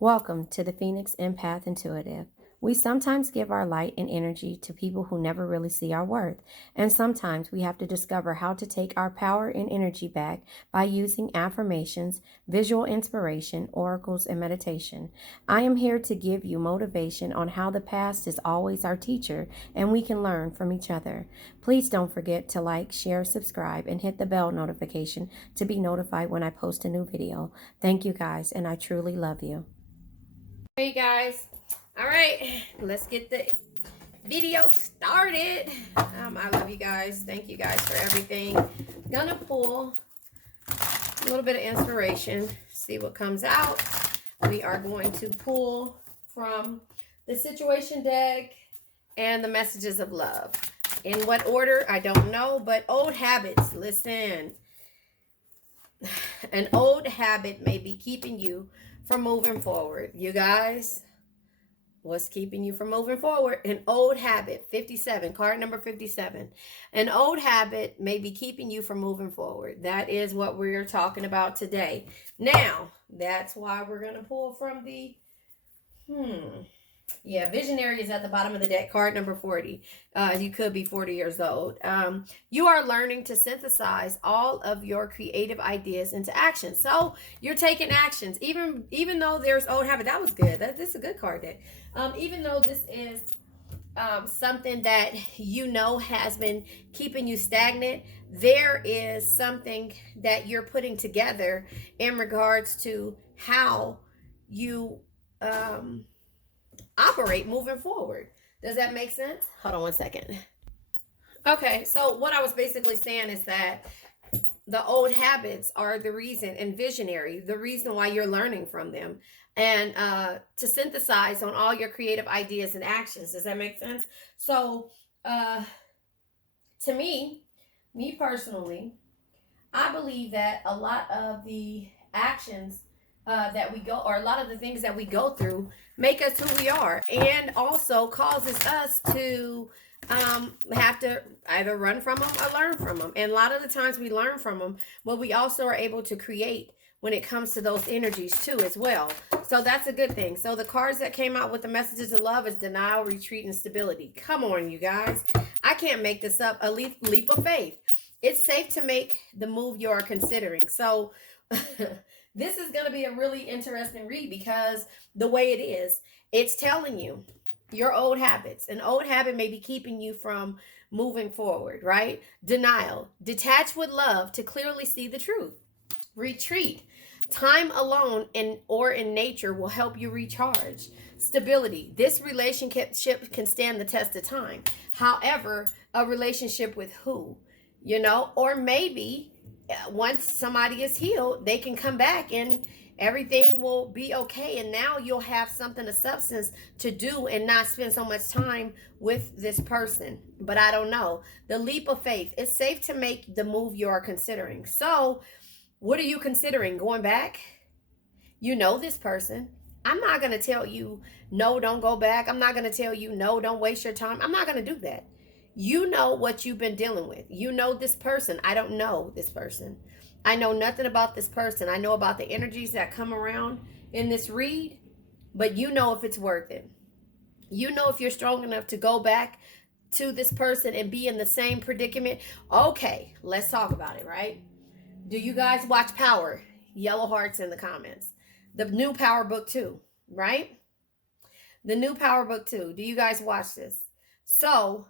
Welcome to the Phoenix Empath Intuitive. We sometimes give our light and energy to people who never really see our worth, and sometimes we have to discover how to take our power and energy back by using affirmations, visual inspiration, oracles, and meditation. I am here to give you motivation on how the past is always our teacher and we can learn from each other. Please don't forget to like, share, subscribe, and hit the bell notification to be notified when I post a new video. Thank you guys, and I truly love you. Hey guys, all right, let's get the video started. I love you guys. Thank you guys for everything. Gonna pull a little bit of inspiration, see what comes out. We are going to pull from the situation deck and the messages of love. In what order, I don't know, but old habits, listen. An old habit may be keeping you from moving forward. You guys, what's keeping you from moving forward? An old habit, 57, card number 57. An old habit may be keeping you from moving forward. That is what we're talking about today. Now, that's why we're going to pull from the, visionary is at the bottom of the deck, card number 40. You could be 40 years old. You are learning to synthesize all of your creative ideas into action. So you're taking actions, even though there's old habit. That was good. This is a good card deck. Even though this is something that has been keeping you stagnant, there is something that you're putting together in regards to how you operate moving forward. Does that make sense? Hold on one second. Okay, so what I was basically saying is that the old habits are the reason, and visionary, the reason why you're learning from them, and to synthesize on all your creative ideas and actions. Does that make sense? So to me personally, I believe that a lot of the actions that we go, or a lot of the things that we go through, make us who we are, and also causes us to have to either run from them or learn from them. And a lot of the times we learn from them, but we also are able to create when it comes to those energies too as well. So that's a good thing. So the cards that came out with the messages of love is denial, retreat, and stability. Come on, you guys. I can't make this up. A leap of faith. It's safe to make the move you're considering. So this is going to be a really interesting read, because the way it is, it's telling you your old habits. An old habit may be keeping you from moving forward, right? Denial. Detach with love to clearly see the truth. Retreat. Time alone or in nature will help you recharge. Stability. This relationship can stand the test of time. However, a relationship with who? Or maybe once somebody is healed, they can come back and everything will be okay, and now you'll have something of substance to do and not spend so much time with this person. But I don't know. The leap of faith. It's safe to make the move you are considering. So what are you considering? Going back? You know this person. I'm not going to tell you, no, don't go back. I'm not going to tell you, no, don't waste your time. I'm not going to do that. You know what you've been dealing with. You know this person. I don't know this person. I know nothing about this person. I know about the energies that come around in this read, but you know if it's worth it. You know if you're strong enough to go back to this person and be in the same predicament. Okay, let's talk about it, right? Do you guys watch Power? Yellow hearts in the comments. The new Power book 2, right? The new Power book 2. Do you guys watch this? So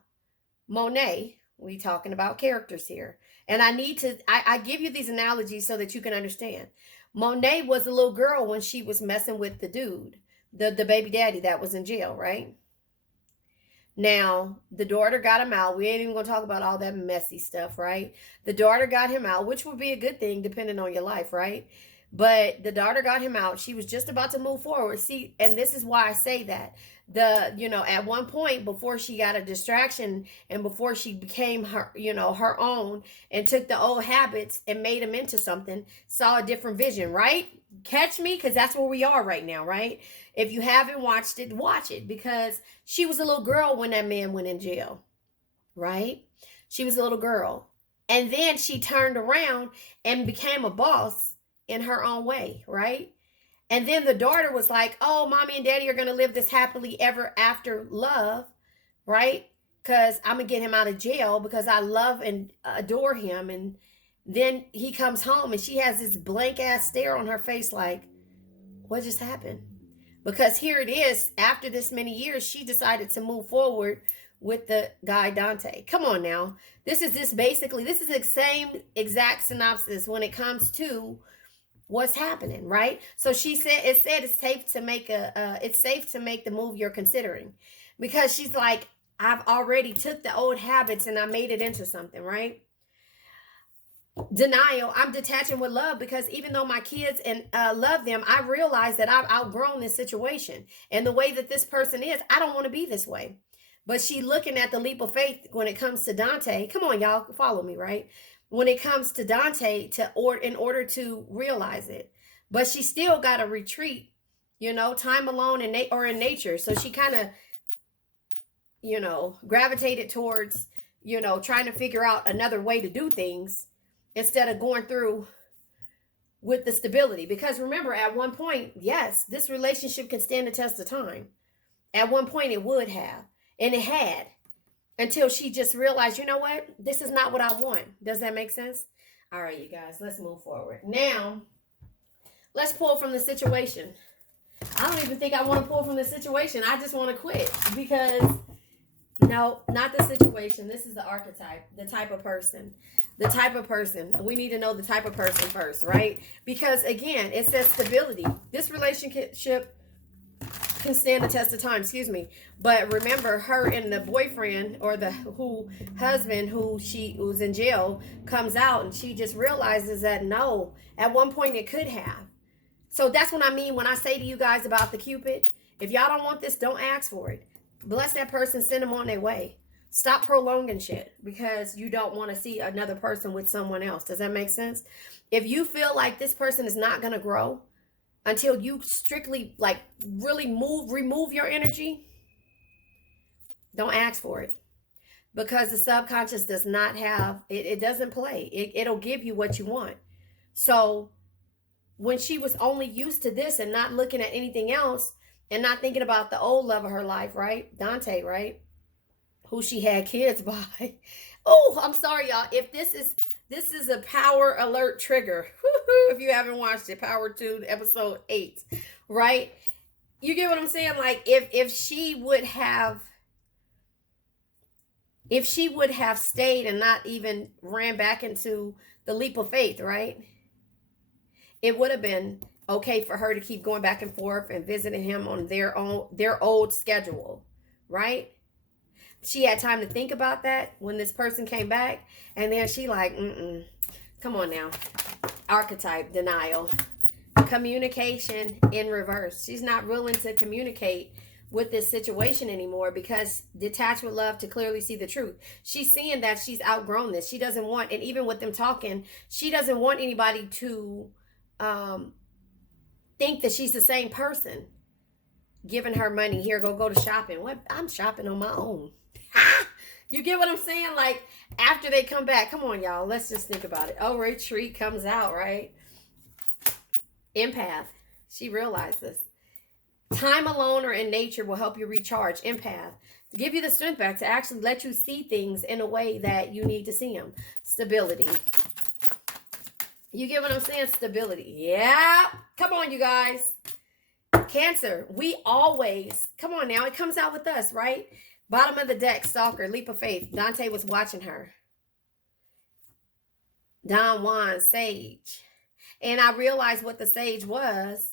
Monet, we talking about characters here. And I give you these analogies so that you can understand. Monet was a little girl when she was messing with the dude, the baby daddy that was in jail, right? Now, the daughter got him out. We ain't even going to talk about all that messy stuff, right? The daughter got him out, which would be a good thing depending on your life, right? But the daughter got him out. She was just about to move forward. See, and this is why I say that. At one point, before she got a distraction and before she became her own and took the old habits and made them into something, saw a different vision, right? Catch me, because that's where we are right now, right? If you haven't watched it, watch it, because she was a little girl when that man went in jail, right? She was a little girl. And then she turned around and became a boss in her own way, right? And then the daughter was like, oh, mommy and daddy are going to live this happily ever after love, right? Because I'm going to get him out of jail because I love and adore him. And then he comes home and she has this blank ass stare on her face like, what just happened? Because here it is, after this many years, she decided to move forward with the guy Dante. Come on now. This is the same exact synopsis when it comes to what's happening, right? So she said it's safe to make the move you're considering, because she's like, I've already took the old habits and I made it into something, right? Denial. I'm detaching with love because even though my kids and love them, I realize that I've outgrown this situation and the way that this person is. I don't want to be this way. But she looking at the leap of faith when it comes to Dante. Come on, y'all, follow me, right? When it comes to Dante, in order to realize it, but she still got to retreat. Time alone in nature. So she kind of, gravitated towards, trying to figure out another way to do things instead of going through with the stability. Because remember, at one point, yes, this relationship can stand the test of time. At one point, it would have, and it had, until she just realized, you know what? This is not what I want. Does that make sense? All right, you guys, let's move forward. Now, let's pull from the situation. I don't even think I want to pull from the situation. I just want to quit because, no, not the situation. This is the archetype, the type of person. The type of person. We need to know the type of person first, right? Because, again, it says stability. This relationship can stand the test of time, but remember, her and the boyfriend or the husband who's in jail comes out, and she just realizes that no, at one point it could have. So that's what I mean when I say to you guys about the Cupid. If y'all don't want this, don't ask for it. Bless that person, send them on their way. Stop prolonging shit because you don't want to see another person with someone else. Does that make sense? If you feel like this person is not going to grow until you strictly, like, really remove your energy, don't ask for it. Because the subconscious does not have, it doesn't play. It'll give you what you want. So when she was only used to this and not looking at anything else and not thinking about the old love of her life, right? Dante, right? Who she had kids by. Oh, I'm sorry, y'all. If this is a power alert trigger. If you haven't watched it, Power 2, episode 8, right? You get what I'm saying? Like, if she would have stayed and not even ran back into the leap of faith, right? It would have been okay for her to keep going back and forth and visiting him on their old schedule, right? She had time to think about that when this person came back, and then she like, come on now. Archetype, denial, communication in reverse. She's not willing to communicate with this situation anymore because detached with love to clearly see the truth. She's seeing that she's outgrown this. She doesn't want, and even with them talking, she doesn't want anybody to think that she's the same person. Giving her money, here, go to shopping. What? I'm shopping on my own. You get what I'm saying? Like, after they come back, come on, y'all. Let's just think about it. Oh, retreat comes out, right? Empath. She realized this. Time alone or in nature will help you recharge. Empath. To give you the strength back to actually let you see things in a way that you need to see them. Stability. You get what I'm saying? Stability. Yeah. Come on, you guys. Cancer. We always, come on now. It comes out with us, right? Bottom of the deck, stalker, leap of faith. Dante was watching her. Don Juan, sage. And I realized what the sage was.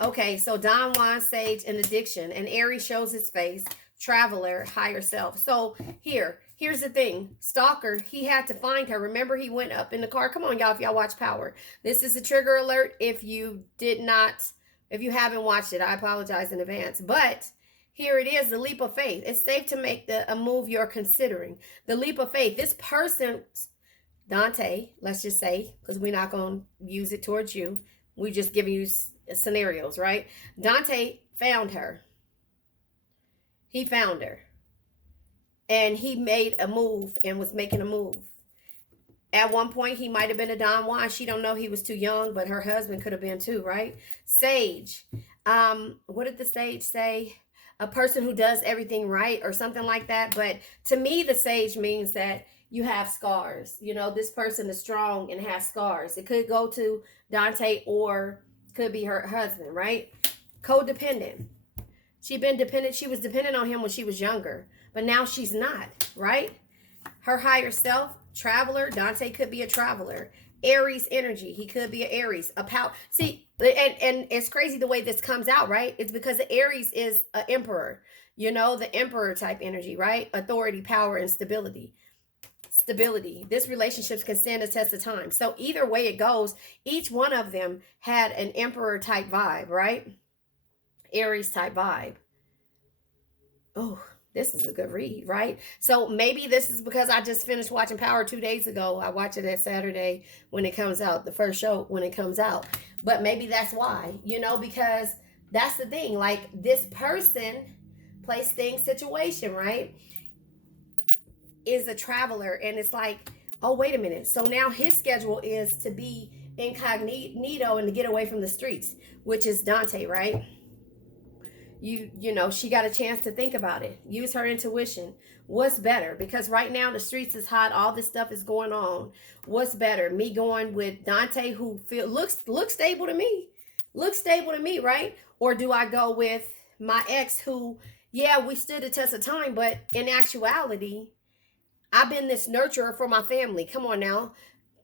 Okay, so Don Juan, sage, and addiction. And Aries shows his face. Traveler, higher self. So here's the thing. Stalker, he had to find her. Remember, he went up in the car. Come on, y'all, if y'all watch Power. This is a trigger alert. If you haven't watched it, I apologize in advance. But here it is, the leap of faith. It's safe to make a move you're considering. The leap of faith. This person, Dante, let's just say, because we're not going to use it towards you. We're just giving you scenarios, right? Dante found her. He found her. And he made a move and was making a move. At one point, he might have been a Don Juan. She don't know, he was too young, but her husband could have been too, right? Sage. What did the sage say? A person who does everything right or something like that. But to me, the sage means that you have scars. You know, this person is strong and has scars. It could go to Dante or could be her husband, right? Codependent. She was dependent on him when she was younger, but now she's not, right? Her higher self, traveler. Dante could be a traveler. Aries energy. He could be an Aries. See, and it's crazy the way this comes out, right? It's because the Aries is an emperor. You know, the emperor type energy, right? Authority, power, and stability. This relationships can stand the test of time. So either way it goes, each one of them had an emperor type vibe, right? Aries type vibe. Oh, this is a good read, right? So maybe this is because I just finished watching Power 2 days ago. I watch it at Saturday when it comes out, the first show when it comes out. But maybe that's why, you know, because that's the thing. Like, this person, place, thing, situation, right, is a traveler. And it's like, oh, wait a minute. So now his schedule is to be incognito and to get away from the streets, which is Dante, right? You know, she got a chance to think about it. Use her intuition. What's better? Because right now the streets is hot. All this stuff is going on. What's better? Me going with Dante, who looks stable to me. Looks stable to me, right? Or do I go with my ex who, yeah, we stood the test of time, but in actuality, I've been this nurturer for my family. Come on now.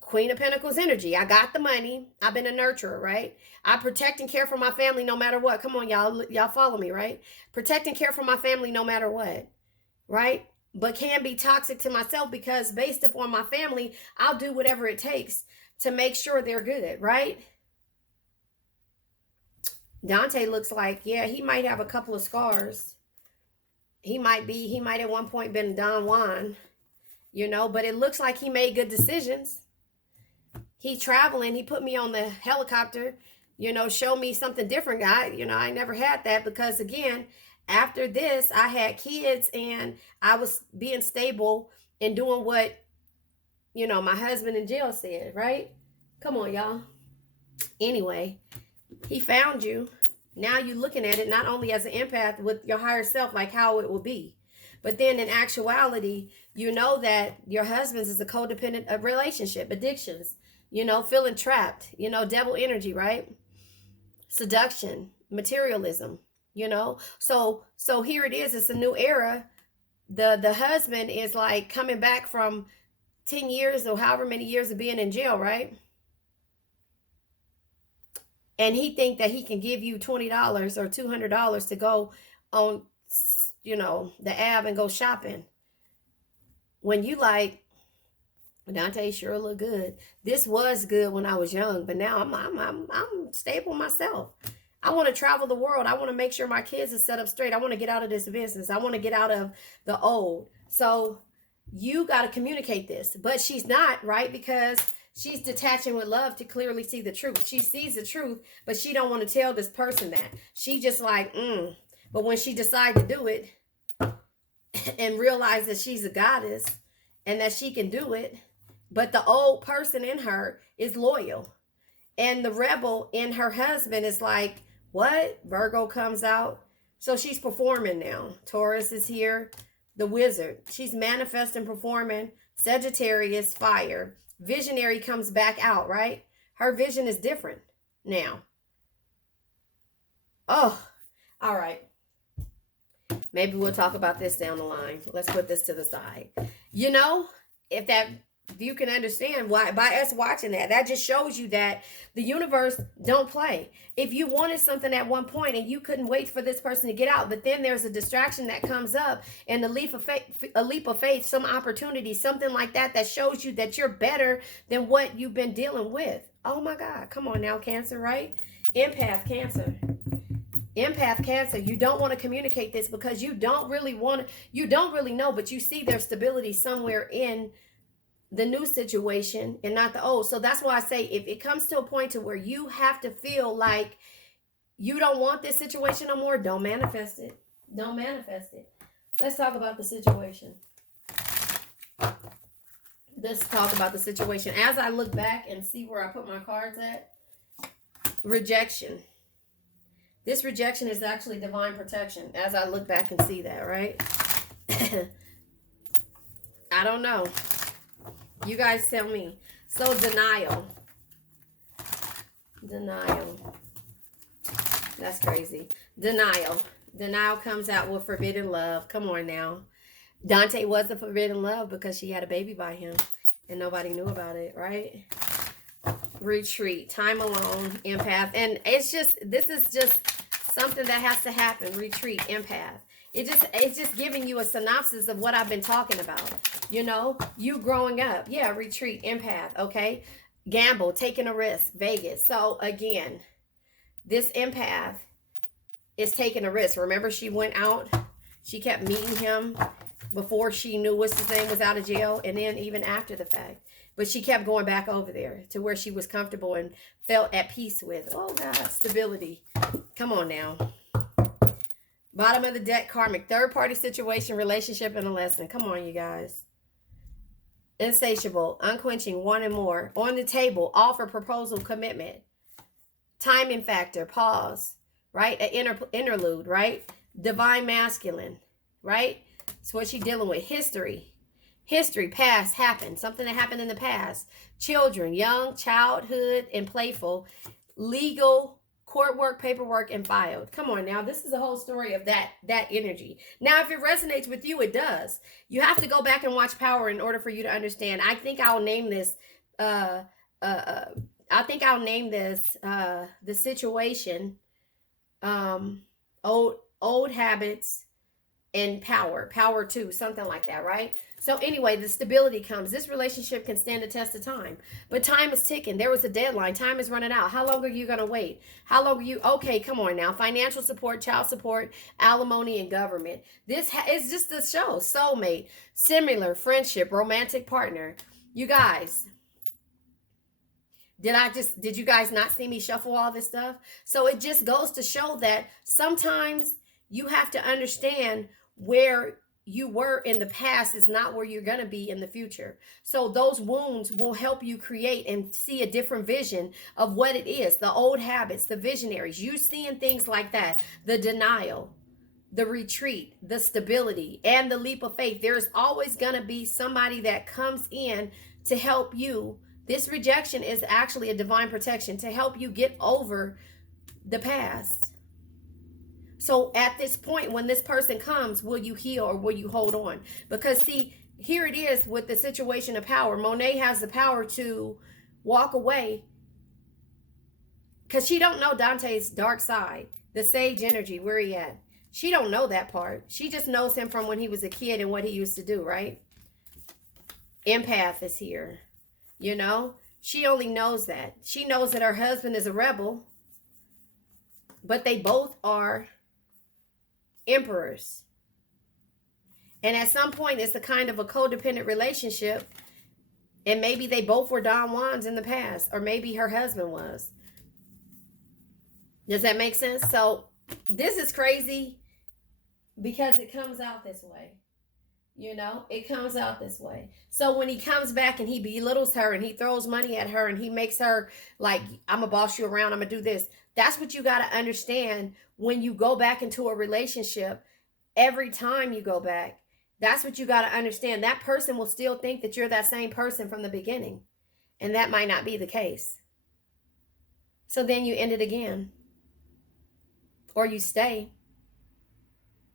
Queen of Pentacles energy. I got the money. I've been a nurturer, right? I protect and care for my family no matter what. Come on, y'all. Y'all follow me, right? Protect and care for my family no matter what, right? But can be toxic to myself because based upon my family, I'll do whatever it takes to make sure they're good, right? Dante looks like, yeah, he might have a couple of scars. He might at one point been Don Juan, you know, but it looks like he made good decisions. He traveling, he put me on the helicopter, you know, show me something different. I never had that because, again, after this, I had kids and I was being stable and doing what, you know, my husband in jail said, right? Come on, y'all. Anyway, he found you. Now you're looking at it not only as an empath with your higher self, like how it will be, but then in actuality, you know that your husband's is a codependent relationship, addictions. You know, feeling trapped, you know, devil energy, right? Seduction, materialism, you know. So here it is. It's a new era. The husband is like coming back from 10 years or however many years of being in jail, right? And he think that he can give you $20 or $200 to go on, you know, the Ave and go shopping. When you like, Dante sure look good. This was good when I was young, but now I'm stable myself. I want to travel the world. I want to make sure my kids are set up straight. I want to get out of this business. I want to get out of the old. So you got to communicate this, but she's not, right? Because she's detaching with love to clearly see the truth. She sees the truth, but she don't want to tell this person that. She just like, But when she decides to do it and realize that she's a goddess and that she can do it, but the old person in her is loyal. And the rebel in her husband is like, what? Virgo comes out. So she's performing now. Taurus is here. The wizard. She's manifesting, performing. Sagittarius, fire. Visionary comes back out, right? Her vision is different now. Oh, all right. Maybe we'll talk about this down the line. Let's put this to the side. You know, if you can understand why by us watching that just shows you that the universe don't play. If you wanted something at one point and you couldn't wait for this person to get out, but then there's a distraction that comes up and a leap of faith, some opportunity, something like that shows you that you're better than what you've been dealing with. Oh my God, come on now, Cancer, right? Empath, Cancer. Empath, Cancer, you don't want to communicate this because you don't really know, but you see their stability somewhere in the new situation and not the old. So that's why I say if it comes to a point to where you have to feel like you don't want this situation no more, don't manifest it. Don't manifest it. Let's talk about the situation. Let's talk about the situation. As I look back and see where I put my cards at, rejection. This rejection is actually divine protection. As I look back and see that, right? I don't know. You guys tell me. So denial. Denial. That's crazy. Denial. Denial comes out with forbidden love. Come on now. Dante was the forbidden love because she had a baby by him and nobody knew about it, right? Retreat. Time alone. Empath. And it's just, this is just something that has to happen. Retreat. Empath. It's just giving you a synopsis of what I've been talking about. You know, you growing up. Yeah, retreat. Empath. Okay. Gamble. Taking a risk. Vegas. So again, this empath is taking a risk. Remember, she went out. She kept meeting him before she knew what's his name was out of jail, and then even after the fact. But she kept going back over there to where she was comfortable and felt at peace with. Oh, God, stability. Come on now. Bottom of the deck, karmic. Third-party situation, relationship, and a lesson. Come on, you guys. Insatiable, unquenching, wanting more. On the table, offer, proposal, commitment. Timing factor, pause. Right? An interlude, right? Divine masculine, right? It's what she's dealing with. History. History, past, happened. Something that happened in the past. Children, young, childhood, and playful. Legal, court work, paperwork, and filed. Come on now. This is a whole story of that energy. Now, if it resonates with you, it does. You have to go back and watch Power in order for you to understand. I think I'll name this, the situation, old habits, and power 2, something like that, right? So anyway, the stability comes. This relationship can stand the test of time, but time is ticking. There was a deadline. Time is running out. How long are you going to wait? How long are you? Okay, come on now. Financial support, child support, alimony, and government. This is just the show. Soulmate, similar, friendship, romantic partner. You guys, did you guys not see me shuffle all this stuff? So it just goes to show that sometimes you have to understand where you were in the past is not where you're going to be in the future. So those wounds will help you create and see a different vision of what it is. The old habits, the visionaries, you seeing things like that, the denial, the retreat, the stability, and the leap of faith. There's always going to be somebody that comes in to help you. This rejection is actually a divine protection to help you get over the past. So at this point, when this person comes, will you heal or will you hold on? Because see, here it is with the situation of power. Monet has the power to walk away because she don't know Dante's dark side, the sage energy, where he at. She don't know that part. She just knows him from when he was a kid and what he used to do, right? Empath is here. You know, she only knows that. She knows that her husband is a rebel, but they both are emperors. And at some point, it's a kind of a codependent relationship. And maybe they both were Don Juans in the past, or maybe her husband was. Does that make sense? So this is crazy because it comes out this way. You know, it comes out this way. So when he comes back and he belittles her and he throws money at her and he makes her like, I'm going to boss you around, I'm going to do this. That's what you got to understand when you go back into a relationship. Every time you go back, that's what you got to understand. That person will still think that you're that same person from the beginning. And that might not be the case. So then you end it again. Or you stay.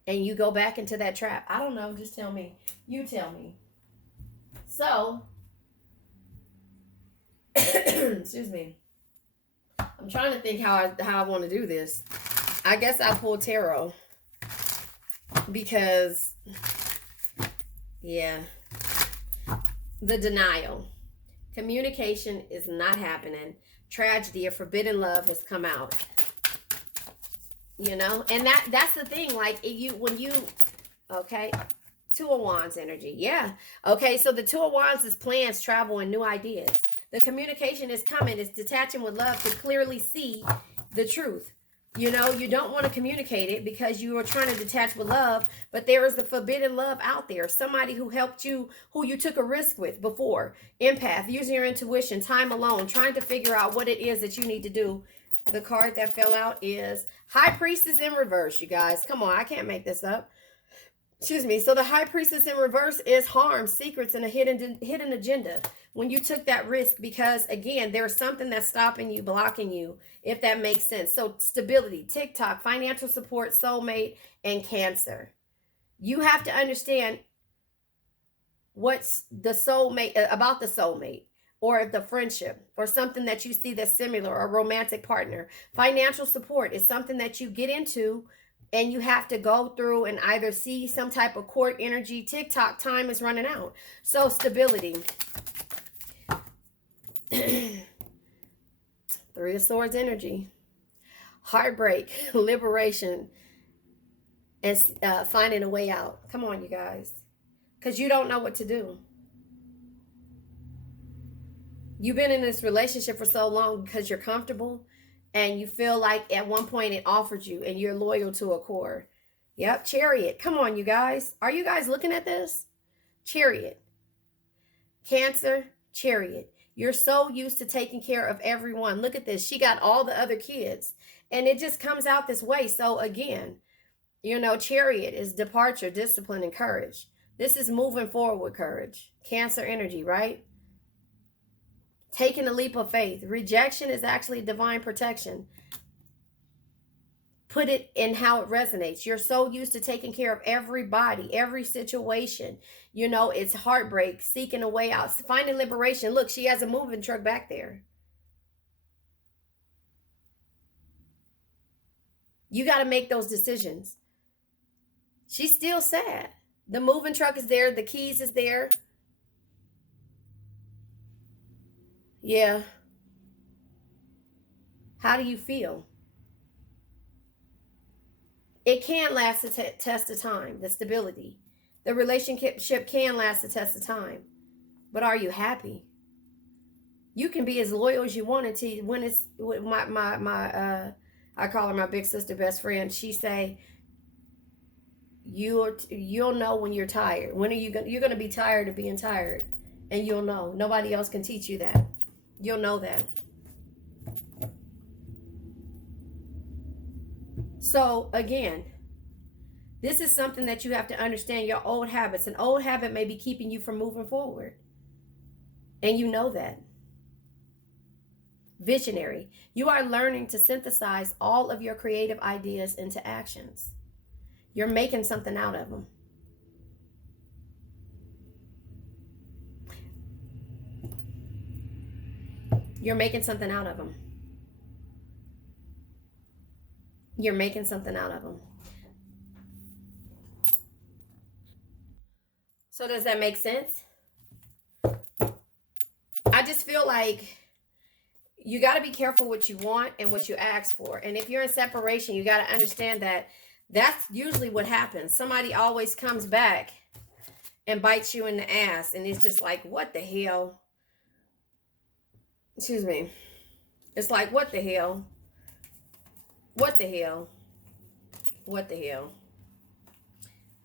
And you go back into that trap. I don't know. Just tell me. You tell me. So, excuse me. I'm trying to think how I want to do this. I guess I'll pull tarot. Because, yeah. The denial. Communication is not happening. Tragedy, a forbidden love has come out. You know, and that's the thing. Like okay, Two of Wands energy. Yeah. Okay, so the Two of Wands is plans, travel, and new ideas. The communication is coming. It's detaching with love to clearly see the truth. You know, you don't want to communicate it because you are trying to detach with love, but there is the forbidden love out there. Somebody who helped you, who you took a risk with before. Empath, using your intuition, time alone, trying to figure out what it is that you need to do. The card that fell out is High Priestess in reverse, you guys. Come on, I can't make this up. Excuse me. So the High Priestess in reverse is harm, secrets, and a hidden agenda. When you took that risk, because again, there's something that's stopping you, blocking you, if that makes sense. So stability, TikTok, financial support, soulmate, and Cancer. You have to understand what's the soulmate about the soulmate, or the friendship, or something that you see that's similar, or romantic partner. Financial support is something that you get into and you have to go through and either see some type of court energy. TikTok, time is running out. So stability. Three of Swords energy. Heartbreak, liberation, and finding a way out. Come on, you guys. Because you don't know what to do. You've been in this relationship for so long because you're comfortable and you feel like at one point it offered you and you're loyal to a core. Yep, Chariot. Come on, you guys. Are you guys looking at this? Chariot. Cancer, Chariot. You're so used to taking care of everyone. Look at this. She got all the other kids. And it just comes out this way. So again, you know, Chariot is departure, discipline, and courage. This is moving forward with courage. Cancer energy, right? Taking a leap of faith. Rejection is actually divine protection. Put it in how it resonates. You're so used to taking care of everybody, every situation. You know, it's heartbreak, seeking a way out, finding liberation. Look, she has a moving truck back there. You got to make those decisions. She's still sad. The moving truck is there. The keys is there. Yeah. How do you feel? It can last a test of time, the stability. The relationship can last a test of time. But are you happy? You can be as loyal as you want to when it's I call her my big sister, best friend. She say, you'll know when you're tired. When are you're going to be tired of being tired, and you'll know. Nobody else can teach you that. You'll know that. So again, this is something that you have to understand. Your old habits. An old habit may be keeping you from moving forward, and you know that. Visionary. You are learning to synthesize all of your creative ideas into actions. You're making something out of them. You're making something out of them. You're making something out of them. So does that make sense? I just feel like you got to be careful what you want and what you ask for. And if you're in separation, you got to understand that that's usually what happens. Somebody always comes back and bites you in the ass. And it's just like, what the hell? Excuse me. It's like, what the hell? What the hell? What the hell?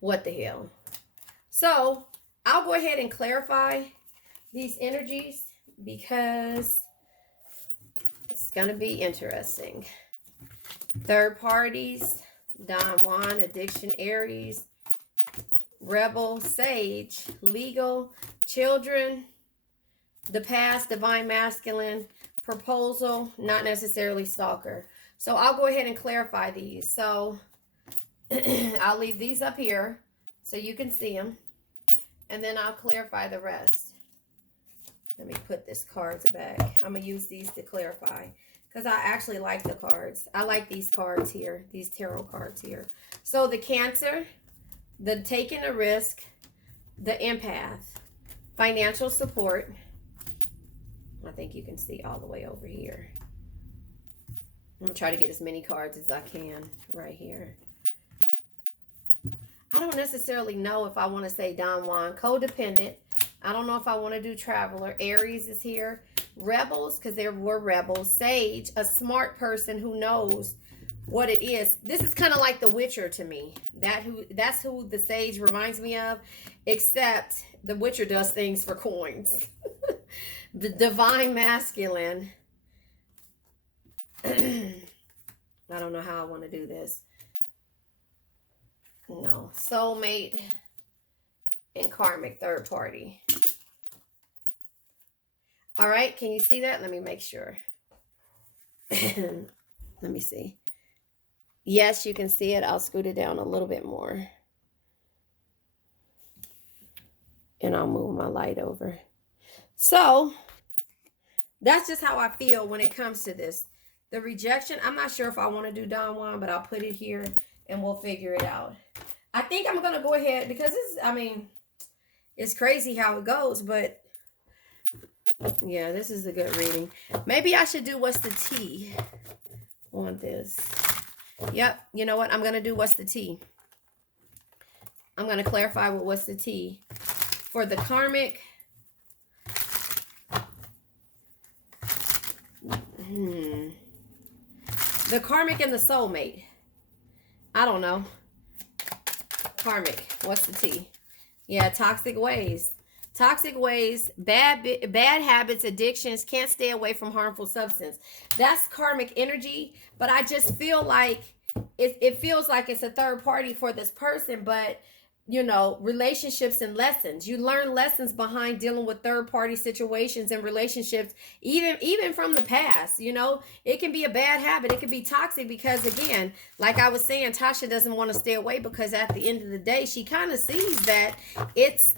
What the hell? So I'll go ahead and clarify these energies because it's going to be interesting. Third parties, Don Juan, addiction, Aries, rebel, sage, legal, children, the past, divine masculine, proposal, not necessarily stalker. So I'll go ahead and clarify these. So I'll leave these up here so you can see them. And then I'll clarify the rest. Let me put this cards back. I'm going to use these to clarify. Because I actually like the cards. I like these cards here. These tarot cards here. So the Cancer, the taking a risk, the Empath, financial support. I think you can see all the way over here. I'm going to try to get as many cards as I can right here. I don't necessarily know if I want to say Don Juan. Codependent. I don't know if I want to do Traveler. Aries is here. Rebels, because there were rebels. Sage, a smart person who knows what it is. This is kind of like the Witcher to me. That's who the sage reminds me of, except the Witcher does things for coins. The divine masculine. I don't know how I want to do this. No, soulmate and karmic third party. All right, can you see that? Let me make sure. Let me see. Yes, you can see it. I'll scoot it down a little bit more. And I'll move my light over. So, that's just how I feel when it comes to this. The rejection, I'm not sure if I want to do Don Juan, but I'll put it here and we'll figure it out. I think I'm going to go ahead because it's crazy how it goes, but yeah, this is a good reading. Maybe I should do what's the tea on this. Yep, you know what? I'm going to do what's the tea. I'm going to clarify with what's the tea. For the karmic, the karmic and the soulmate. I don't know. Karmic, what's the tea? Yeah, toxic ways. Toxic ways, bad habits, addictions, can't stay away from harmful substance. That's karmic energy, but I just feel like it feels like it's a third party for this person, but you know, relationships and lessons. You learn lessons behind dealing with third party situations and relationships, even from the past. You know, it can be a bad habit. It can be toxic because, again, like I was saying, Tasha doesn't want to stay away because at the end of the day, she kind of sees that it's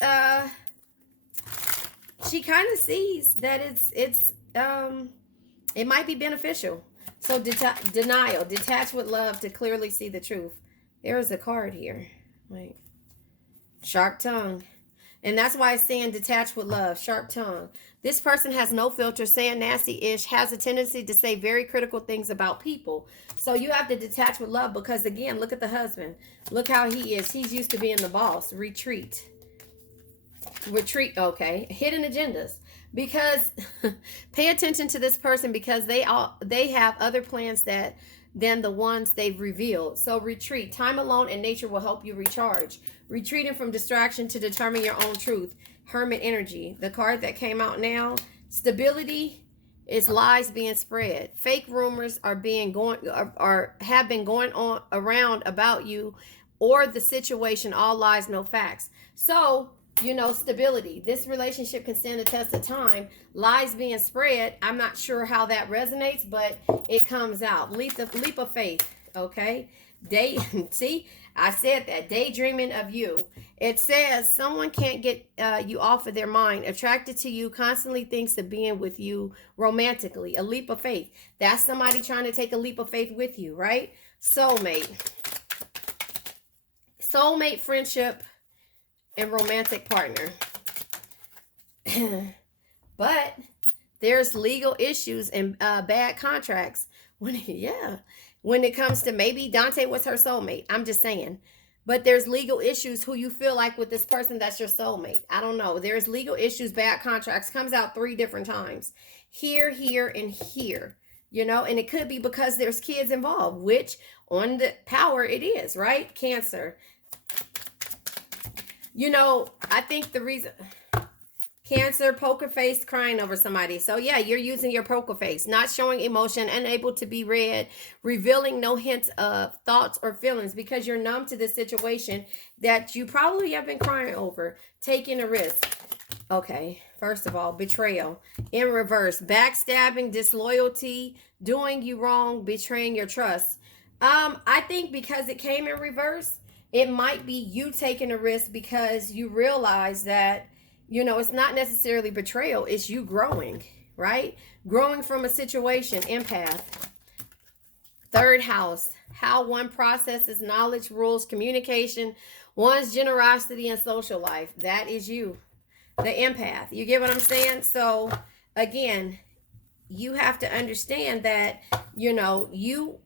it might be beneficial. So denial, detach with love to clearly see the truth. There is a card here. Wait. Sharp tongue. And that's why it's saying detach with love. Sharp tongue. This person has no filter, saying nasty-ish, has a tendency to say very critical things about people. So you have to detach with love because, again, look at the husband. Look how he is. He's used to being the boss. Retreat. Okay. Hidden agendas. Because pay attention to this person because they have other plans than the ones they've revealed. So retreat. Time alone and nature will help you recharge. Retreating from distraction to determine your own truth. Hermit energy. The card that came out now. Stability is lies being spread. Fake rumors have been going on around about you or the situation. All lies, no facts. So, you know, stability. This relationship can stand the test of time. Lies being spread. I'm not sure how that resonates, but it comes out. Leap of faith. Okay. See, I said that. Daydreaming of you. It says someone can't get you off of their mind. Attracted to you, constantly thinks of being with you romantically. A leap of faith. That's somebody trying to take a leap of faith with you, right? Soulmate. Soulmate, friendship, and romantic partner. But there's legal issues and bad contracts when it comes to, maybe Dante was her soulmate. I'm just saying. But there's legal issues who you feel like with this person that's your soulmate. I don't know. There's legal issues, bad contracts. Comes out 3 different times. Here, and here. You know, and it could be because there's kids involved, which on the power it is, right? Cancer. You know, I think the reason... Cancer, poker face, crying over somebody. So yeah, you're using your poker face, not showing emotion, unable to be read, revealing no hints of thoughts or feelings because you're numb to this situation that you probably have been crying over, taking a risk. Okay, first of all, betrayal. In reverse, backstabbing, disloyalty, doing you wrong, betraying your trust. I think because it came in reverse, it might be you taking a risk because you realize that, you know, it's not necessarily betrayal. It's you growing, right? Growing from a situation. Empath. 3rd house. How one processes knowledge, rules, communication, one's generosity and social life. That is you. The empath. You get what I'm saying? So, again, you have to understand that, you know,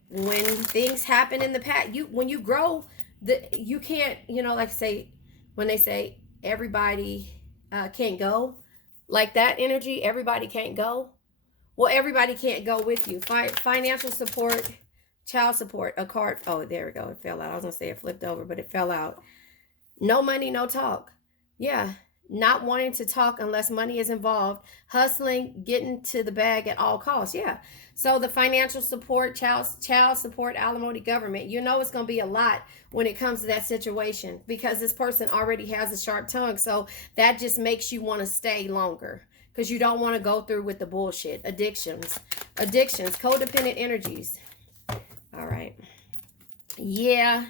when things happen in the past, when you grow, you can't, you know, like when they say everybody... can't go, like that energy, everybody can't go. Well, everybody can't go with you. Financial support, Child support, a card. Oh, there we go. It fell out. I was going to say it flipped over, but it fell out. No money, no talk. Yeah. Not wanting to talk unless money is involved. Hustling, getting to the bag at all costs. Yeah. So the financial support, child support, alimony, government, you know it's going to be a lot when it comes to that situation because this person already has a sharp tongue. So that just makes you want to stay longer because you don't want to go through with the bullshit. Addictions, codependent energies. All right. Yeah.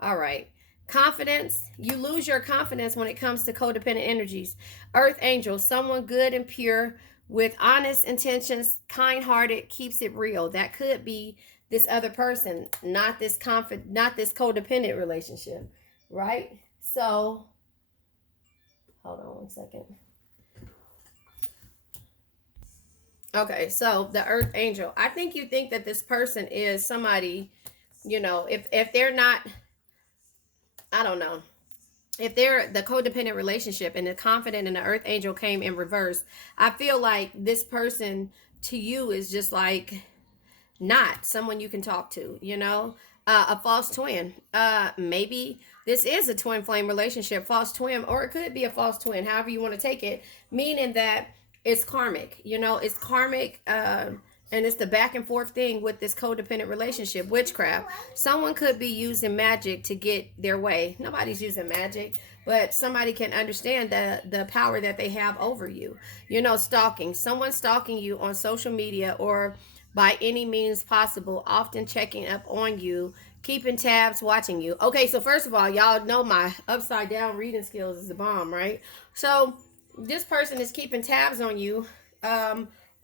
All right. Confidence. You lose your confidence when it comes to codependent energies. Earth angel, someone good and pure with honest intentions, kind-hearted, keeps it real. That could be this other person, not this codependent relationship, right? So, hold on one second. Okay, so the earth angel. I think you think that this person is somebody, you know, if they're not, I don't know. If they're the codependent relationship and the confident and the earth angel came in reverse, I feel like this person to you is just like not someone you can talk to, you know? A false twin. Maybe this is a twin flame relationship, false twin, or it could be a false twin, however you want to take it, meaning that it's karmic, you know, it's karmic, and it's the back and forth thing with this codependent relationship, witchcraft. Someone could be using magic to get their way. Nobody's using magic, but somebody can understand the power that they have over you. You know, stalking. Someone stalking you on social media or by any means possible, often checking up on you, keeping tabs, watching you. Okay, so first of all, y'all know my upside down reading skills is the bomb, right? So this person is keeping tabs on you,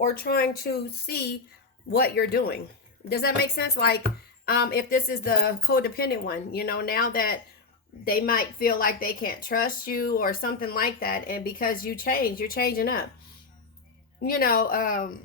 or trying to see what you're doing. Does that make sense? Like, if this is the codependent one, you know, now that they might feel like they can't trust you or something like that, and because you change, you're changing up. You know,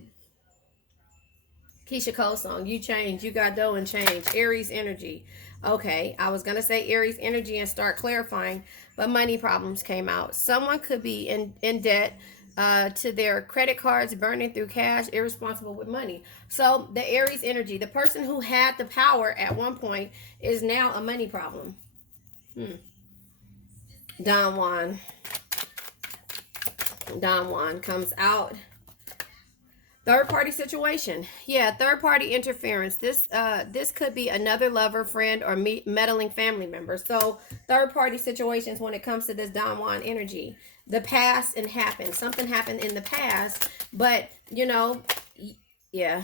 Keisha Cole song, you change, you got dough and change. Aries energy. Okay, I was gonna say Aries energy and start clarifying, but money problems came out. Someone could be in debt to their credit cards, burning through cash, irresponsible with money. So the Aries energy, the person who had the power at one point is now a money problem. Don Juan. Don Juan comes out. Third party situation. Yeah, third party interference. This could be another lover, friend, or meddling family member. So third party situations when it comes to this Don Juan energy. The past and happened. Something happened in the past, but you know, yeah.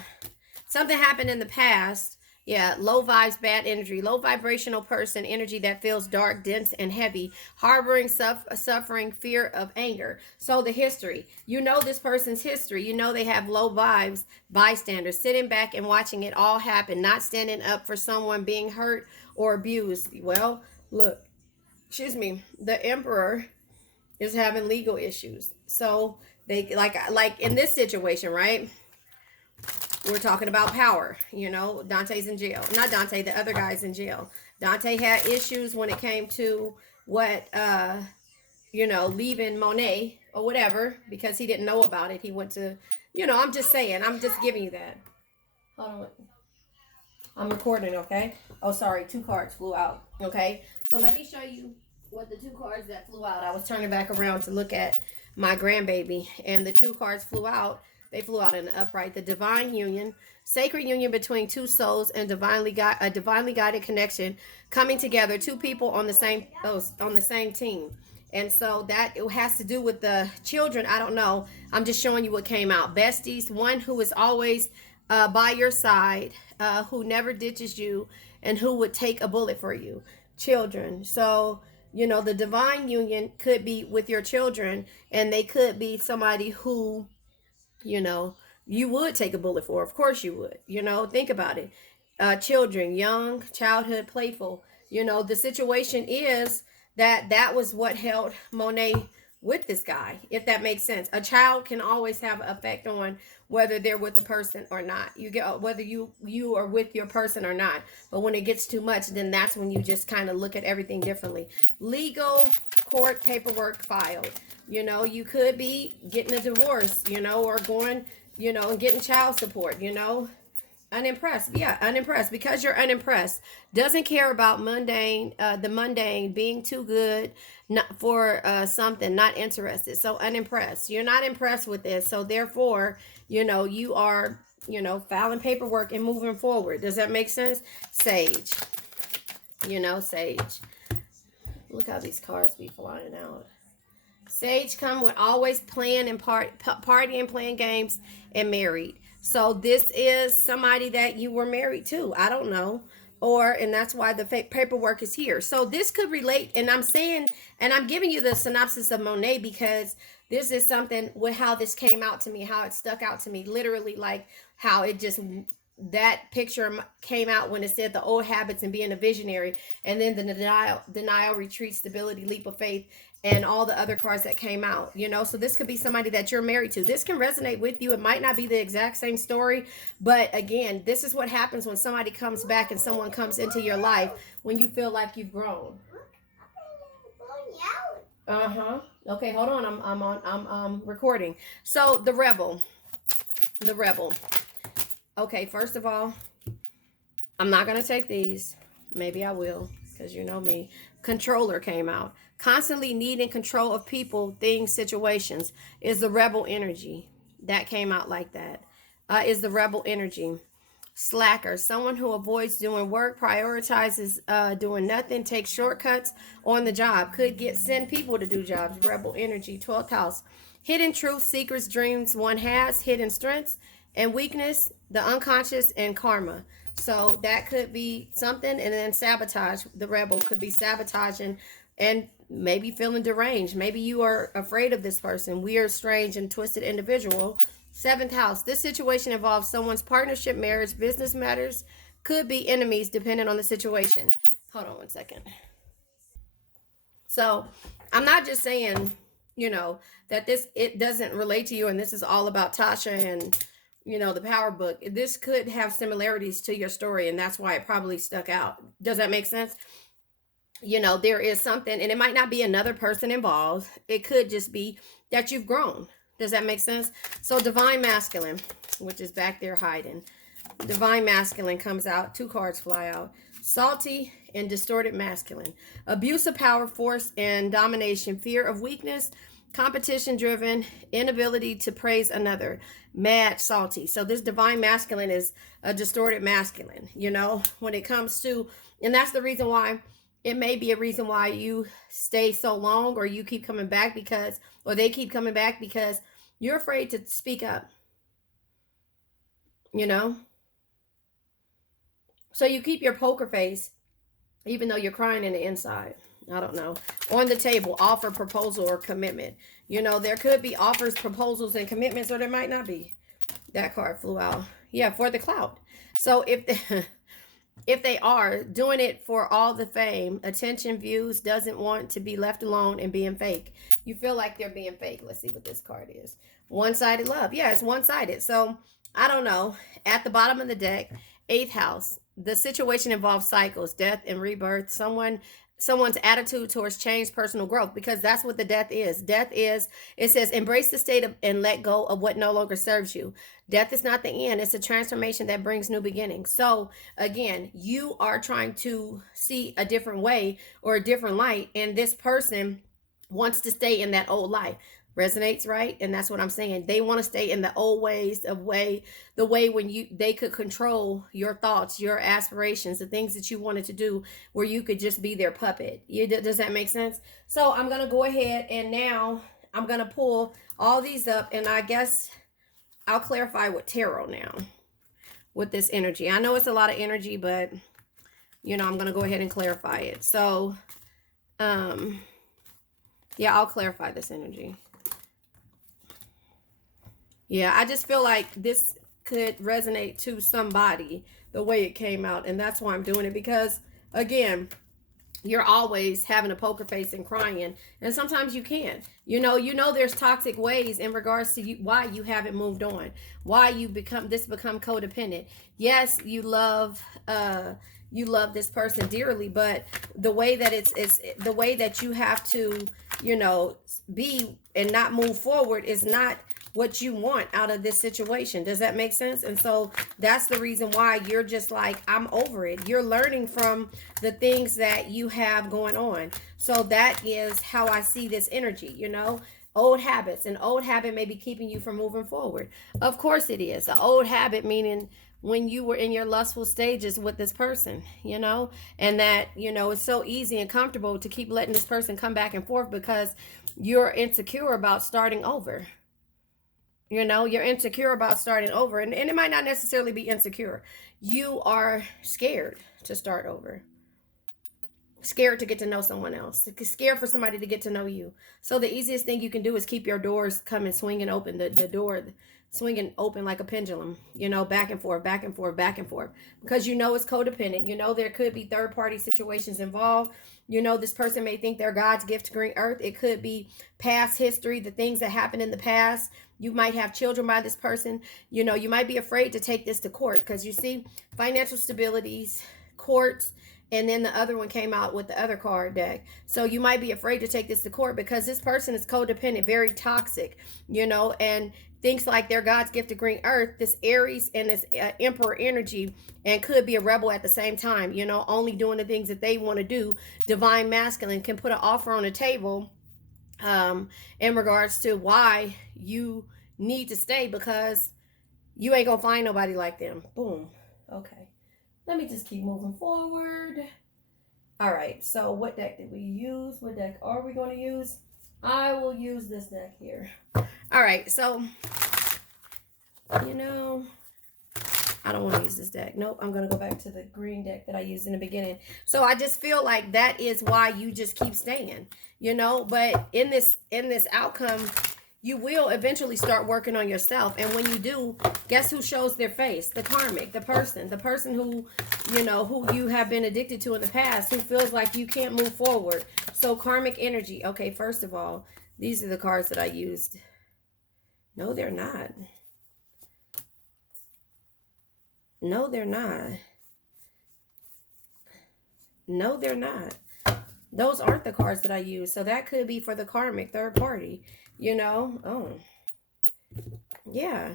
Something happened in the past. Yeah, low vibes, bad energy, low vibrational person, energy that feels dark, dense, and heavy, harboring suffering, fear of anger. So the history, you know this person's history. You know they have low vibes, bystanders, sitting back and watching it all happen, not standing up for someone being hurt or abused. Well, look, excuse me, the emperor is having legal issues. So they like in this situation, right? We're talking about power. You know, Dante's in jail. Not Dante, the other guy's in jail. Dante had issues when it came to what, you know, leaving Monet or whatever because he didn't know about it. He went to, you know, I'm just saying. I'm just giving you that. Hold on. I'm recording, okay? Oh, sorry. 2 cards flew out, okay? So let me show you what the 2 cards that flew out. I was turning back around to look at my grandbaby, and the 2 cards flew out. They flew out in the upright. The divine union, sacred union between 2 souls, and divinely guided connection coming together. 2 people on the same team. And so that it has to do with the children. I don't know. I'm just showing you what came out. Besties, one who is always by your side, who never ditches you, and who would take a bullet for you. Children. So, you know, the divine union could be with your children, and they could be somebody who, you know, you would take a bullet for. Of course you would. You know, think about it. Children, young, childhood, playful. You know, the situation is that was what held Monet with this guy, if that makes sense. A child can always have an effect on whether they're with the person or not. You get whether you are with your person or not. But when it gets too much, then that's when you just kind of look at everything differently. Legal, court paperwork filed. You know, you could be getting a divorce, you know, or going, you know, and getting child support, you know. Unimpressed. Yeah, unimpressed. Because you're unimpressed. Doesn't care about mundane, the mundane, being too good not for something, not interested. So unimpressed. You're not impressed with this. So therefore, you are, filing paperwork and moving forward. Does that make sense? Sage. Sage. Look how these cards be flying out. Sage come with always playing and partying, playing games, and married. So this is somebody that you were married to. I don't know. And that's why the paperwork is here. So this could relate. And I'm saying, and I'm giving you the synopsis of Monet because this is something with how this came out to me, how it stuck out to me. Literally, like how it just, that picture came out when it said the old habits and being a visionary, and then the denial, retreat, stability, leap of faith, and all the other cards that came out. So this could be somebody that you're married to. This can resonate with you. It might not be the exact same story, but again, this is what happens when somebody comes back and someone comes into your life when you feel like you've grown. Okay, hold on. I'm recording. So the rebel. Okay, first of all, I'm not going to take these. Maybe I will, because you know me. Controller came out. Constantly needing control of people, things, situations is the rebel energy. That came out like that. Is the rebel energy. Slacker, someone who avoids doing work, prioritizes doing nothing, takes shortcuts on the job. Could send people to do jobs. Rebel energy. 12th house. Hidden truths, secrets, dreams one has. Hidden strengths and weakness, the unconscious, and karma. So that could be something. And then sabotage. The rebel could be sabotaging and maybe feeling deranged. Maybe you are afraid of this person. Weird, strange, and twisted individual. 7th house. This situation involves someone's partnership, marriage, business matters. Could be enemies depending on the situation. Hold on one second. So I'm not just saying, that it doesn't relate to you and this is all about Tasha and the power book. This could have similarities to your story, and that's why it probably stuck out. Does that make sense? There is something, and it might not be another person involved. It could just be that you've grown. Does that make sense? So divine masculine, which is back there hiding. Divine masculine comes out. 2 cards fly out. Salty and distorted masculine. Abuse of power, force, and domination. Fear of weakness. Competition driven, inability to praise another, mad, salty. So this divine masculine is a distorted masculine, when it comes to, and that's the reason why it may be a reason why you stay so long, or you keep coming back or they keep coming back because you're afraid to speak up, so you keep your poker face even though you're crying in the inside. I don't know. On the table, offer, proposal, or commitment. There could be offers, proposals, and commitments, or there might not be. That card flew out. Yeah, for the clout. So if they are doing it for all the fame, attention, views, doesn't want to be left alone, and being fake. You feel like they're being fake. Let's see what this card is. One-sided love. Yeah, it's one-sided. So I don't know. At the bottom of the deck, 8th house. The situation involves cycles, death and rebirth. Someone's attitude towards change, personal growth, because that's what the death is. Death is, it says, embrace the state of and let go of what no longer serves you. Death is not the end. It's a transformation that brings new beginnings. So again, you are trying to see a different way or a different light, and this person wants to stay in that old life. Resonates, right? And that's what I'm saying. They want to stay in the old ways of the way when they could control your thoughts, your aspirations, the things that you wanted to do, where you could just be their puppet. Does that make sense? So I'm going to go ahead and now I'm going to pull all these up, and I guess I'll clarify with tarot now with this energy. I know it's a lot of energy, but I'm going to go ahead and clarify it. So, yeah, I'll clarify this energy. Yeah, I just feel like this could resonate to somebody the way it came out. And that's why I'm doing it. Because, again, you're always having a poker face and crying. And sometimes you can't. There's toxic ways in regards to why you haven't moved on. Why you become codependent. Yes, you love this person dearly. But the way that it's the way that you have to, be and not move forward is not what you want out of this situation. Does that make sense? And so that's the reason why you're just like, I'm over it. You're learning from the things that you have going on. So that is how I see this energy, you know. Old habits. An old habit may be keeping you from moving forward. Of course it is. An old habit meaning when you were in your lustful stages with this person, you know, and that, you know, it's so easy and comfortable to keep letting this person come back and forth because you're insecure about starting over. You know, you're insecure about starting over. And it might not necessarily be insecure. You are scared to start over. Scared to get to know someone else. Scared for somebody to get to know you. So the easiest thing you can do is keep your doors coming swinging open. The door swinging open like a pendulum. You know, back and forth, back and forth, back and forth. Because you know it's codependent. You know there could be third party situations involved. You know, this person may think they're God's gift to green earth. It could be past history, the things that happened in the past. You might have children by this person. You know, you might be afraid to take this to court because you see financial stabilities, courts, and then the other one came out with the other card deck. So you might be afraid to take this to court because this person is codependent, very toxic, you know, and thinks like they're God's gift to green earth, this Aries and this Emperor energy, and could be a rebel at the same time, you know, only doing the things that they want to do. Divine masculine can put an offer on the table in regards to why you need to stay because you ain't gonna find nobody like them. Boom. Okay. Let me just keep moving forward. All right. So what deck did we use? What deck are we going to use? I will use this deck here. All right. So, you know, I don't want to use this deck. Nope. I'm going to go back to the green deck that I used in the beginning. So I just feel like that is why you just keep staying, you know, but in this outcome, you will eventually start working on yourself. And when you do, guess who shows their face? The karmic, the person who, you know, who you have been addicted to in the past, who feels like you can't move forward. So karmic energy. Okay, first of all, these are the cards that I used. No, they're not. No, they're not. No, they're not. Those aren't the cards that I used. So that could be for the karmic third party. You know, oh, yeah.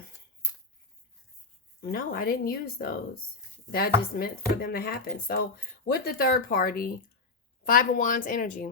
No, I didn't use those. That just meant for them to happen. So with the third party, Five of Wands energy,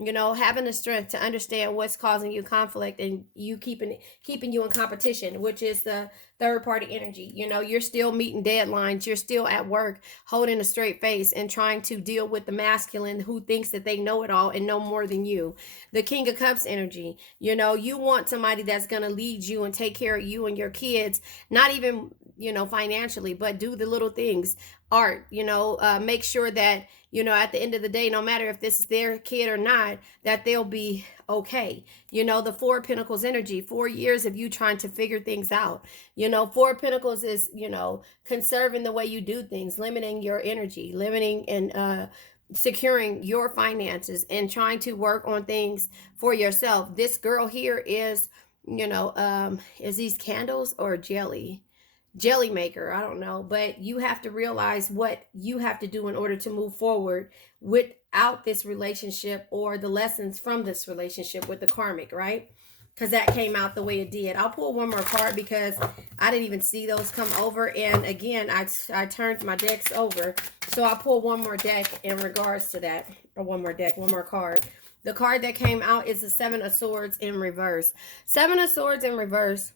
you know, having the strength to understand what's causing you conflict and you keeping you in competition, which is the third party energy. You know, you're still meeting deadlines. You're still at work, holding a straight face and trying to deal with the masculine who thinks that they know it all and know more than you. The King of Cups energy, you know, you want somebody that's going to lead you and take care of you and your kids, not even, you know, financially, but do the little things. Art, you know, make sure that, you know, at the end of the day, no matter if this is their kid or not, that they'll be okay. You know, the Four of Pentacles energy, 4 years of you trying to figure things out. You know, Four of Pentacles is, you know, conserving the way you do things, limiting your energy, limiting and securing your finances and trying to work on things for yourself. This girl here is, you know, is these candles or jelly maker, I don't know, but you have to realize what you have to do in order to move forward without this relationship or the lessons from this relationship with the karmic, right? Because that came out the way it did. I'll pull one more card because I didn't even see those come over, and again I turned my decks over, so I'll pull one more deck in regards to that, or one more card. The card that came out is the Seven of Swords in reverse. Seven of Swords in reverse,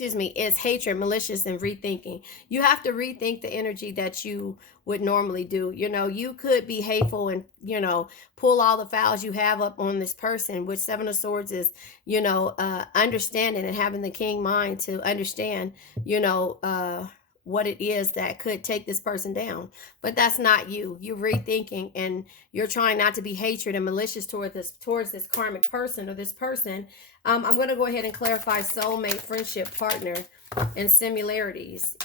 is hatred, malicious, and rethinking. You have to rethink the energy that you would normally do. You know, you could be hateful and, you know, pull all the fouls you have up on this person, which Seven of Swords is, you know, understanding and having the king mind to understand, you know, what it is that could take this person down. But that's not you. You're rethinking and you're trying not to be hatred and malicious towards this karmic person or this person. I'm going to go ahead and clarify soulmate, friendship, partner, and similarities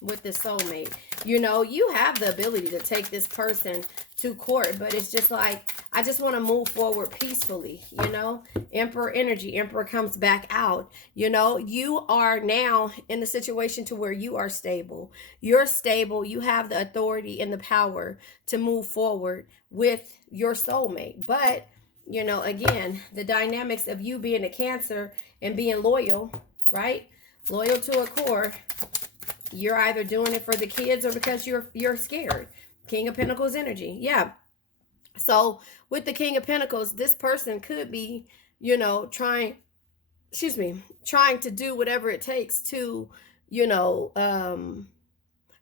with the soulmate. You know, you have the ability to take this person to court, but it's just like, I just want to move forward peacefully, you know. Emperor energy, Emperor comes back out. You know, you are now in the situation to where you are stable. You're stable. You have the authority and the power to move forward with your soulmate. But you know, again, the dynamics of you being a Cancer and being loyal, right? Loyal to a core. You're either doing it for the kids or because you're scared. King of Pentacles energy. Yeah. So with the King of Pentacles, this person could be, you know, trying to do whatever it takes to, you know,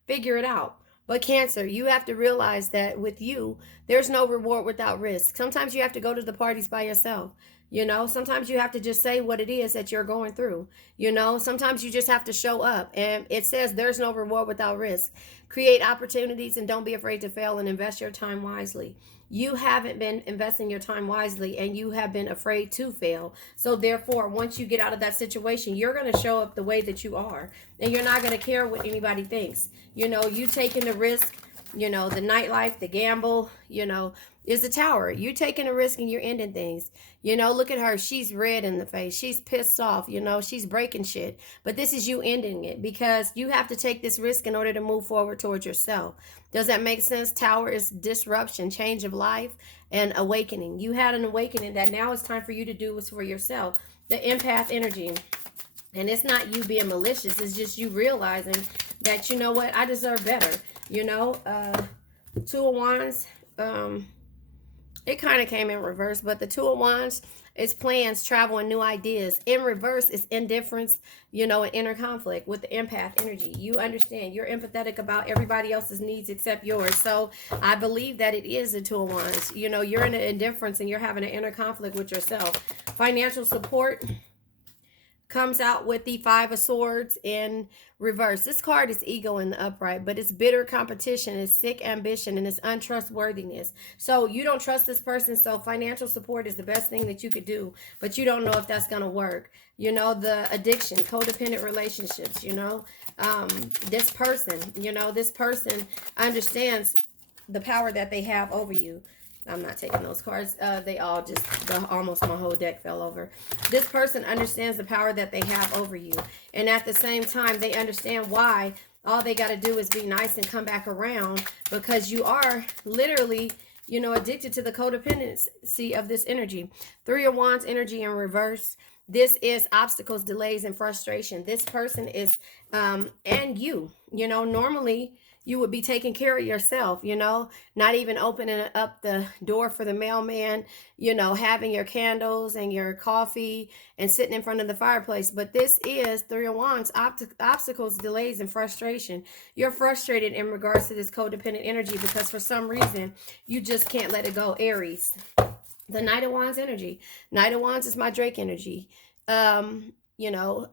figure it out. But Cancer, you have to realize that with you, there's no reward without risk. Sometimes you have to go to the parties by yourself. You know, sometimes you have to just say what it is that you're going through. You know, sometimes you just have to show up. And it says there's no reward without risk. Create opportunities and don't be afraid to fail, and invest your time wisely. You haven't been investing your time wisely, and you have been afraid to fail. So therefore, once you get out of that situation, you're going to show up the way that you are, and you're not going to care what anybody thinks. You know, you taking the risk, you know, the nightlife, the gamble, you know, is the Tower. You're taking a risk and you're ending things. You know, look at her. She's red in the face. She's pissed off. You know, she's breaking shit. But this is you ending it, because you have to take this risk in order to move forward towards yourself. Does that make sense? Tower is disruption, change of life, and awakening. You had an awakening that now it's time for you to do what's for yourself. The empath energy. And it's not you being malicious. It's just you realizing that, you know what, I deserve better. You know, Two of Wands, it kind of came in reverse, but the Two of Wands is plans, travel, and new ideas. In reverse is indifference, you know, and inner conflict with the empath energy. You understand. You're empathetic about everybody else's needs except yours. So I believe that it is the Two of Wands. You know, you're in an indifference and you're having an inner conflict with yourself. Financial support comes out with the Five of Swords in reverse. This card is ego in the upright, but it's bitter competition, it's sick ambition, and it's untrustworthiness. So you don't trust this person, so financial support is the best thing that you could do, but you don't know if that's going to work. You know, the addiction, codependent relationships, you know, this person, you know, this person understands the power that they have over you. I'm not taking those cards. They all just, almost my whole deck fell over. This person understands the power that they have over you. And at the same time, they understand why all they got to do is be nice and come back around, because you are literally, you know, addicted to the codependency of this energy. Three of Wands energy in reverse. This is obstacles, delays, and frustration. This person is, and you know, normally you would be taking care of yourself, you know, not even opening up the door for the mailman, you know, having your candles and your coffee and sitting in front of the fireplace. But this is Three of Wands, obstacles, delays, and frustration. You're frustrated in regards to this codependent energy because for some reason you just can't let it go. Aries, the Knight of Wands energy. Knight of Wands is my Drake energy. You know,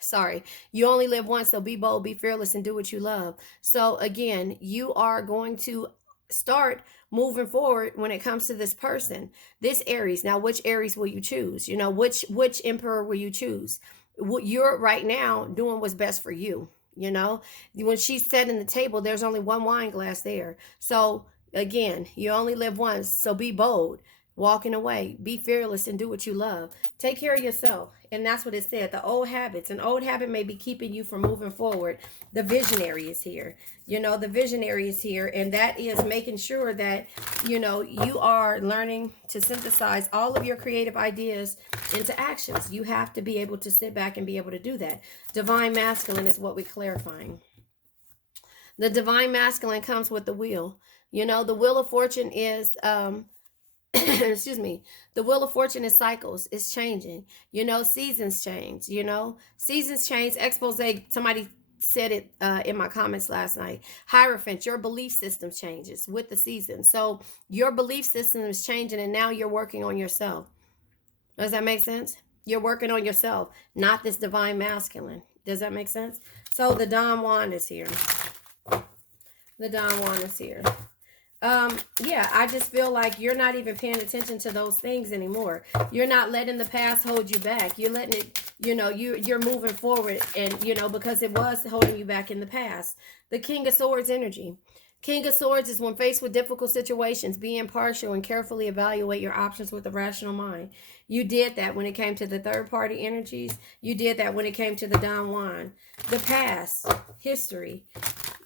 sorry, you only live once, so be bold, be fearless, and do what you love. So again, you are going to start moving forward when it comes to this person, this Aries. Now, which Aries will you choose? You know, which emperor will you choose? You're right now doing what's best for you. You know, when she's setting the table, there's only one wine glass there. So again, you only live once, so be bold. Walking away, be fearless, and do what you love. Take care of yourself. And that's what it said. The old habits. An old habit may be keeping you from moving forward. The visionary is here. You know, the visionary is here. And that is making sure that, you know, you are learning to synthesize all of your creative ideas into actions. You have to be able to sit back and be able to do that. Divine masculine is what we're clarifying. The divine masculine comes with the wheel. You know, the wheel of fortune is excuse me, the wheel of fortune is cycles. It's changing. You know, seasons change. You know, seasons change. Expose, somebody said it in my comments last night. Hierophant, your belief system changes with the season. So your belief system is changing, and now you're working on yourself. Does that make sense? You're working on yourself, not this divine masculine. Does that make sense? So the Don Juan is here. The Don Juan is here. Yeah, I just feel like you're not even paying attention to those things anymore. You're not letting the past hold you back. You're letting it, you know, you're moving forward, and, you know, because it was holding you back in the past. The King of Swords energy. King of Swords is when faced with difficult situations, be impartial and carefully evaluate your options with a rational mind. You did that when it came to the third party energies. You did that when it came to the Don Juan. The past, history.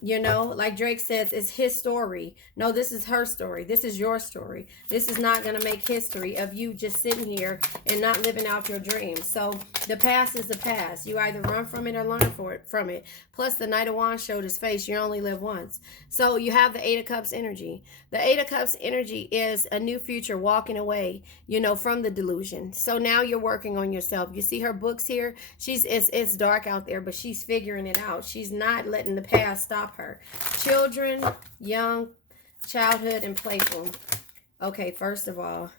You know, like Drake says, it's his story. No, this is her story. This is your story. This is not going to make history of you just sitting here and not living out your dreams. So the past is the past. You either run from it or learn from it. Plus, the Knight of Wands showed his face. You only live once. So you have the Eight of Cups energy. The Eight of Cups energy is a new future walking away, you know, from the delusion. So now you're working on yourself. You see her books here. It's dark out there, but she's figuring it out. She's not letting the past stop her. Children, young, childhood, and playful. Okay, first of all,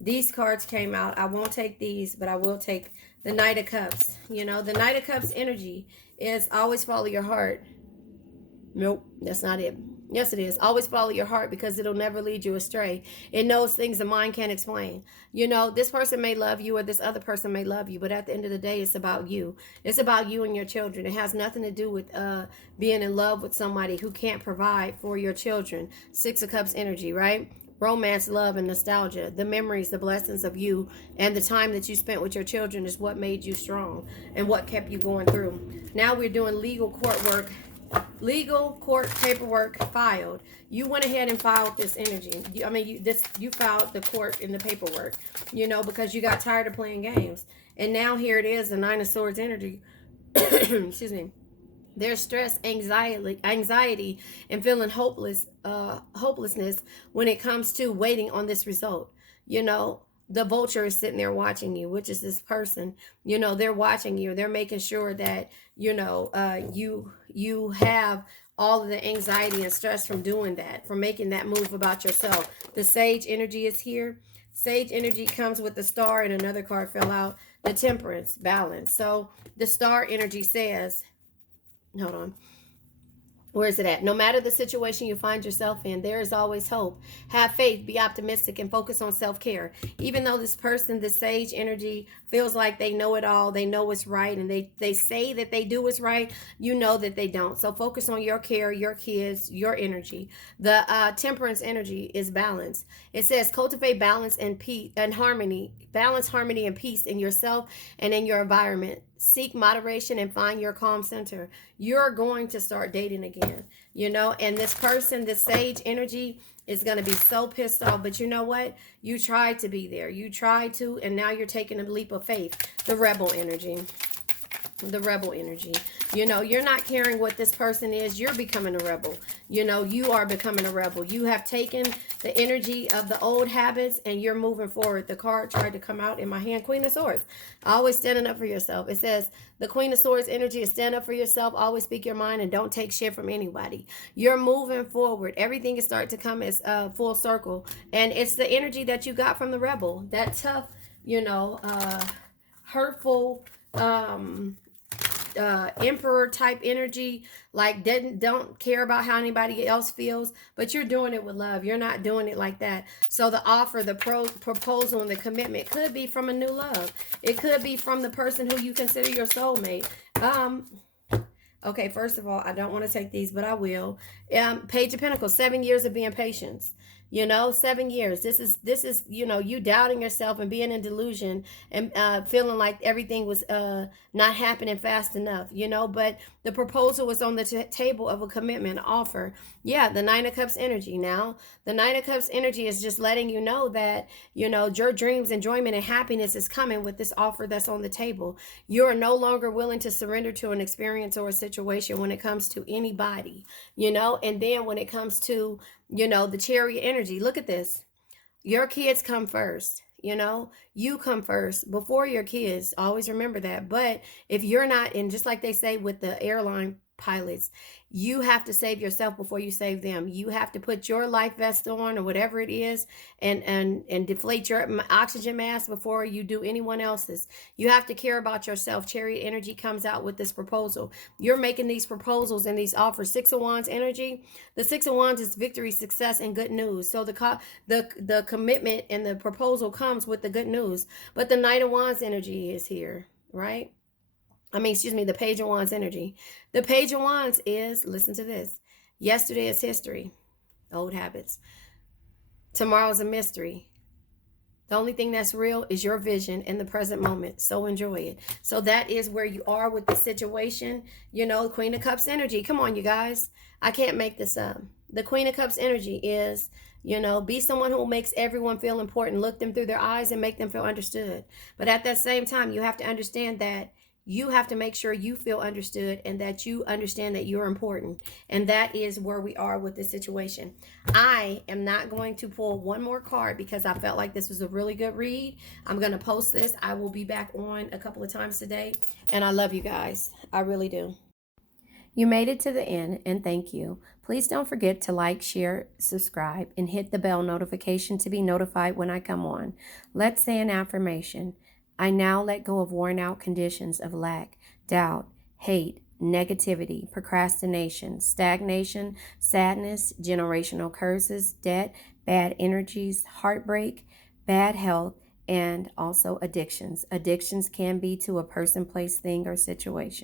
these cards came out. I won't take these, but I will take the Knight of Cups. You know, the Knight of Cups energy is always follow your heart. Nope, that's not it. Yes, it is. Always follow your heart because it'll never lead you astray. It knows things the mind can't explain. You know, this person may love you or this other person may love you, but at the end of the day, it's about you. It's about you and your children. It has nothing to do with being in love with somebody who can't provide for your children. Six of Cups energy, right? Romance, love, and nostalgia. The memories, the blessings of you, and the time that you spent with your children is what made you strong and what kept you going through. Now we're doing legal court work. Legal court paperwork filed. You went ahead and filed this energy. You filed the court in the paperwork, you know, because you got tired of playing games. And now here it is, the Nine of Swords energy. Excuse me. There's stress, anxiety, and feeling hopelessness when it comes to waiting on this result. You know, the vulture is sitting there watching you, which is this person. You know, they're watching you. They're making sure that, you know, you have all of the anxiety and stress from doing that, from making that move about yourself. The Sage energy is here. Sage energy comes with the Star, and another card fell out. The Temperance, balance. So the Star energy says, hold on. Where is it at? No matter the situation you find yourself in, there is always hope. Have faith, be optimistic, and focus on self-care. Even though this person, the Sage energy, feels like they know it all, they know what's right, and they say that they do what's right, you know that they don't. So focus on your care, your kids, your energy. The Temperance energy is balance. It says cultivate balance and peace and harmony. Balance, harmony, and peace in yourself and in your environment. Seek moderation and find your calm center. You're going to start dating again, you know, and this person, the Sage energy, is going to be so pissed off. But you know what? You tried to be there. You tried to, and now you're taking a leap of faith. The Rebel energy. The Rebel energy. You know, you're not caring what this person is. You're becoming a rebel. You know, you are becoming a rebel. You have taken the energy of the old habits and you're moving forward. The card tried to come out in my hand. Queen of Swords. Always standing up for yourself. It says the Queen of Swords energy is stand up for yourself. Always speak your mind and don't take shit from anybody. You're moving forward. Everything is starting to come as full circle. And it's the energy that you got from the rebel. That tough, you know, hurtful, emperor type energy, like don't care about how anybody else feels, but you're doing it with love. You're not doing it like that. So the offer, the proposal, and the commitment could be from a new love. It could be from the person who you consider your soulmate. Okay, first of all, I don't want to take these, but I will. Page of Pentacles, 7 years of being patient. You know, 7 years. This is, you know, you doubting yourself and being in delusion and feeling like everything was not happening fast enough, you know, but the proposal was on the table of a commitment, offer. Yeah, the Nine of Cups energy. Now, the Nine of Cups energy is just letting you know that, you know, your dreams, enjoyment, and happiness is coming with this offer that's on the table. You are no longer willing to surrender to an experience or a situation when it comes to anybody, you know, and then when it comes to, you know, the Chariot energy, look at this. Your kids come first. You know, you come first before your kids. Always remember that. But if you're not, and just like they say with the airline pilots, you have to save yourself before you save them. You have to put your life vest on or whatever it is and deflate your oxygen mask before you do anyone else's. You have to care about yourself. Chariot energy comes out with this proposal. You're making these proposals and these offers. Six of Wands energy. The Six of Wands is victory, success, and good news. So the commitment and the proposal comes with the good news. But the Knight of Wands energy is here, right? The Page of Wands energy. The Page of Wands is, listen to this, yesterday is history, old habits. Tomorrow's a mystery. The only thing that's real is your vision in the present moment. So enjoy it. So that is where you are with the situation. You know, Queen of Cups energy. Come on, you guys. I can't make this up. The Queen of Cups energy is, you know, be someone who makes everyone feel important. Look them through their eyes and make them feel understood. But at that same time, you have to understand that you have to make sure you feel understood and that you understand that you're important. And that is where we are with this situation. I am not going to pull one more card because I felt like this was a really good read. I'm going to post this. I will be back on a couple of times today. And I love you guys. I really do. You made it to the end, and thank you. Please don't forget to like, share, subscribe, and hit the bell notification to be notified when I come on. Let's say an affirmation. I now let go of worn out conditions of lack, doubt, hate, negativity, procrastination, stagnation, sadness, generational curses, debt, bad energies, heartbreak, bad health, and also addictions. Addictions can be to a person, place, thing, or situation.